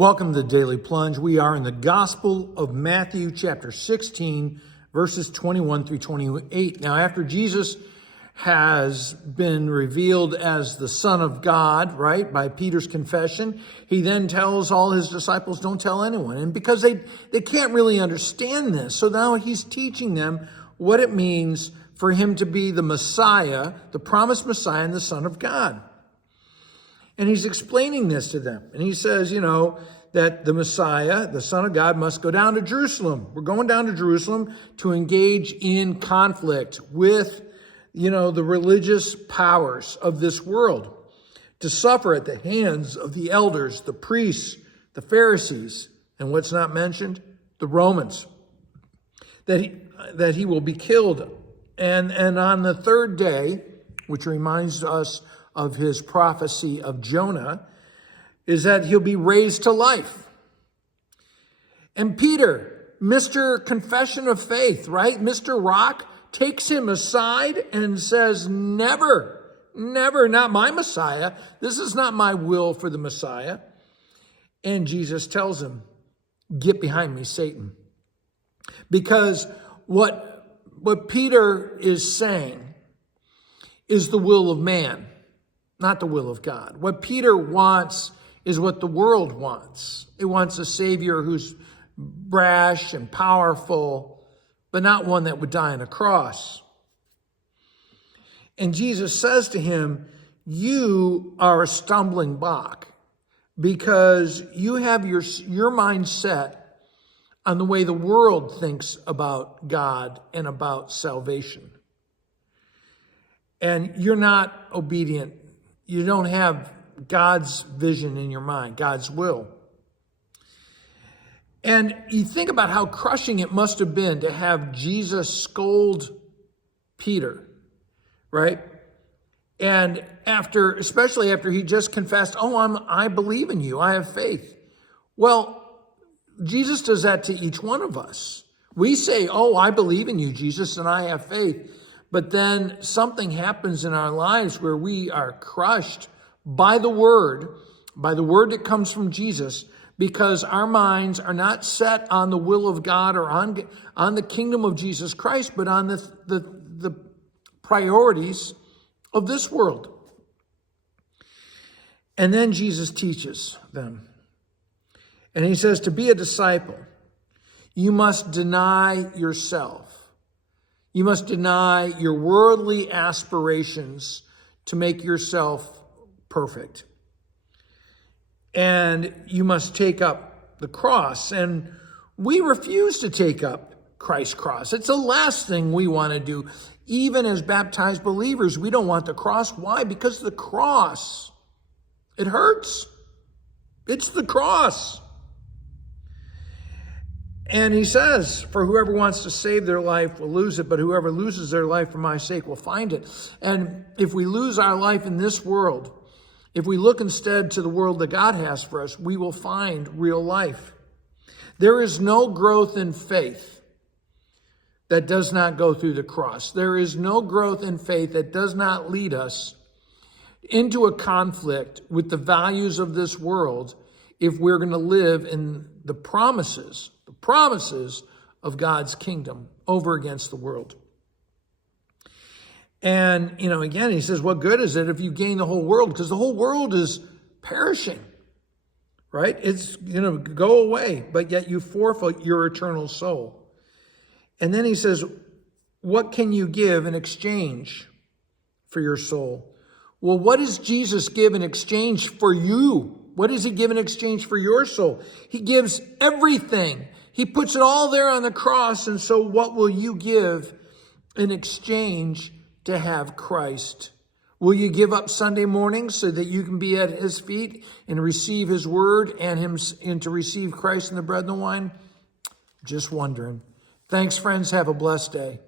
Welcome to the Daily Plunge. We are in the Gospel of Matthew, chapter 16, verses 21 through 28. Now, after Jesus has been revealed as the Son of God, right, by Peter's confession, he then tells all his disciples, don't tell anyone. And because they can't really understand this, so now he's teaching them what it means for him to be the Messiah, the promised Messiah and the Son of God. And he's explaining this to them. And he says, that the Messiah, the Son of God, must go down to Jerusalem. We're going down to Jerusalem to engage in conflict with, the religious powers of this world, to suffer at the hands of the elders, the priests, the Pharisees, and what's not mentioned, the Romans, that he will be killed. And on the third day, which reminds us of his prophecy of Jonah, is that he'll be raised to life. And Peter, Mr. Confession of Faith, right? Mr. Rock takes him aside and says, never, not my Messiah. This is not my will for the Messiah. And Jesus tells him, get behind me, Satan. Because what Peter is saying is the will of man, not the will of God. What Peter wants is what the world wants. It wants a Savior who's brash and powerful, but not one that would die on a cross. And Jesus says to him, you are a stumbling block because you have your mind set on the way the world thinks about God and about salvation. And you're not obedient. You don't have God's vision in your mind, God's will. And you think about how crushing it must have been to have Jesus scold Peter, right? And especially after he just confessed, I believe in you, I have faith. Well, Jesus does that to each one of us. We say, I believe in you, Jesus, and I have faith. But then something happens in our lives where we are crushed by the word that comes from Jesus, because our minds are not set on the will of God or on the kingdom of Jesus Christ, but on the priorities of this world. And then Jesus teaches them. And he says, to be a disciple, you must deny yourself. You must deny your worldly aspirations to make yourself perfect. And you must take up the cross. And we refuse to take up Christ's cross. It's the last thing we want to do. Even as baptized believers, we don't want the cross. Why? Because the cross, it hurts. It's the cross. And he says, for whoever wants to save their life will lose it, but whoever loses their life for my sake will find it. And if we lose our life in this world, if we look instead to the world that God has for us, we will find real life. There is no growth in faith that does not go through the cross. There is no growth in faith that does not lead us into a conflict with the values of this world if we're going to live in the promises of God's kingdom over against the world. And, again, he says, what good is it if you gain the whole world? Because the whole world is perishing, right? It's going to go away, but yet you forfeit your eternal soul. And then he says, what can you give in exchange for your soul? Well, what does Jesus give in exchange for you? What does he give in exchange for your soul? He gives everything. He puts it all there on the cross. And so what will you give in exchange to have Christ? Will you give up Sunday mornings so that you can be at his feet and receive his word and to receive Christ in the bread and the wine? Just wondering. Thanks, friends. Have a blessed day.